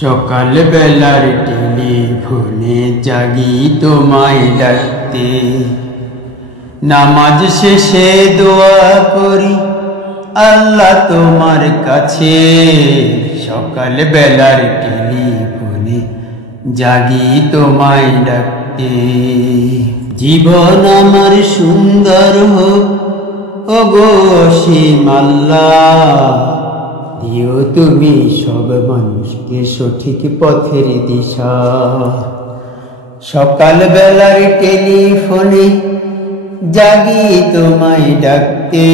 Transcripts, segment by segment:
সকাল বেলার টেলিফোনে জাগি তোমায় ডাকতে, নামাজ শেষে দোয়া করি আল্লাহ তোমার কাছে। সকাল বেলার টেলিফোনে জাগি তোমায় ডাকতে। জীবন আমার সুন্দর হোক ওগো অসীম আল্লাহ, দিও তুমি সব মানুষকে সঠিক পথের দিশা। সকাল বেলার টেলিফোনে জাগি তোমায় ডাকতে,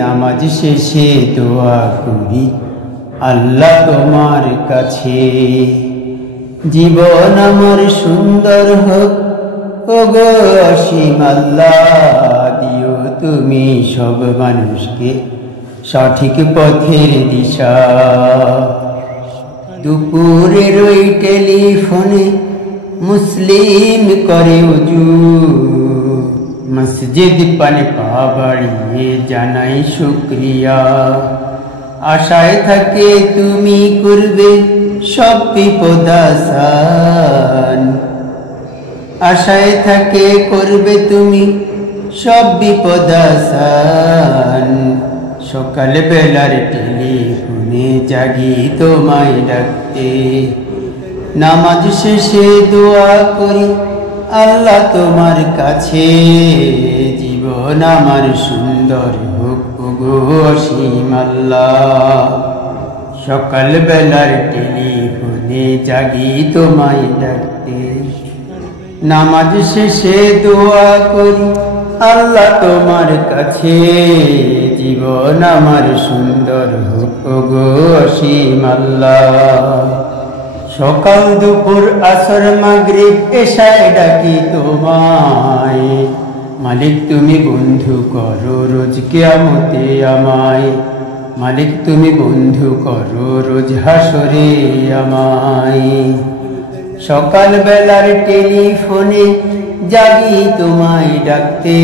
নামাজ শেষে দোয়া করি আল্লাহ তোমার কাছে। জীবন আমার সুন্দর হোক ওগো অসীম আল্লাহ, দিও তুমি সব মানুষকে সঠিক পথের দিশা। দুপুরের ওই টেলিফোনে মুসলিম করে উজু, মসজিদ পানে পা বাড়িয়ে জানাই শুকরিয়া। আশায় থাকে তুমি করবে সব বিপদ আসান, আশায় থাকে করবে তুমি সব বিপদ আসান। সকাল বেলার টেলিফোনে জাগি তোমায় ডাকতে, নামাজ শেষে দোয়া করি আল্লাহ তোমার কাছে। জীবন আমার সুন্দর হোক ওগো অসীম আল্লাহ, সকাল বেলার টেলিফোনে জাগি তোমায় ডাকতে, নামাজ শেষে দোয়া করি আল্লাহ তোমার কাছে। জীবন আমার সুন্দর হোক ওগো অসীম আল্লাহ। সকাল দুপুর আসর মাগরিব এশায় ডাকি তোমায়, মালিক তুমি বন্ধু করো রোজ কিয়ামতে আমায়। মালিক তুমি বন্ধু করো রোজ হাসরে আমায়। সকাল বেলার টেলিফোনে জাগি তোমায় ডাকতে,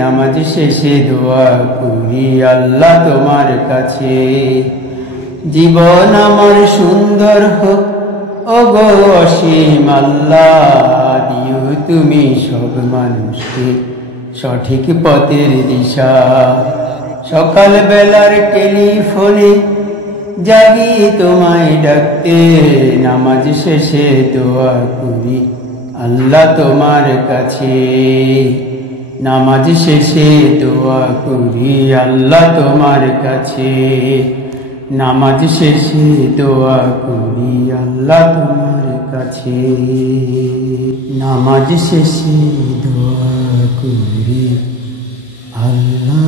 নামাজ শেষে দোয়া করি আল্লাহ তোমার কাছে। জীবন আমার সুন্দর হোক ওগো অসীম আল্লাহ, দিও তুমি সব মানুষকে সঠিক পথের দিশা। সকাল বেলার টেলিফোনে জাগি তোমায় ডাকতে, নামাজ শেষে দোয়া করি আল্লাহ তোমার কাছে। নামাজ শেষে দোয়া করি আল্লাহ তোমার কাছে। নামাজ শেষে দোয়া করি আল্লাহ তোমার কাছে। নামাজ শেষে দোয়া করি আল্লাহ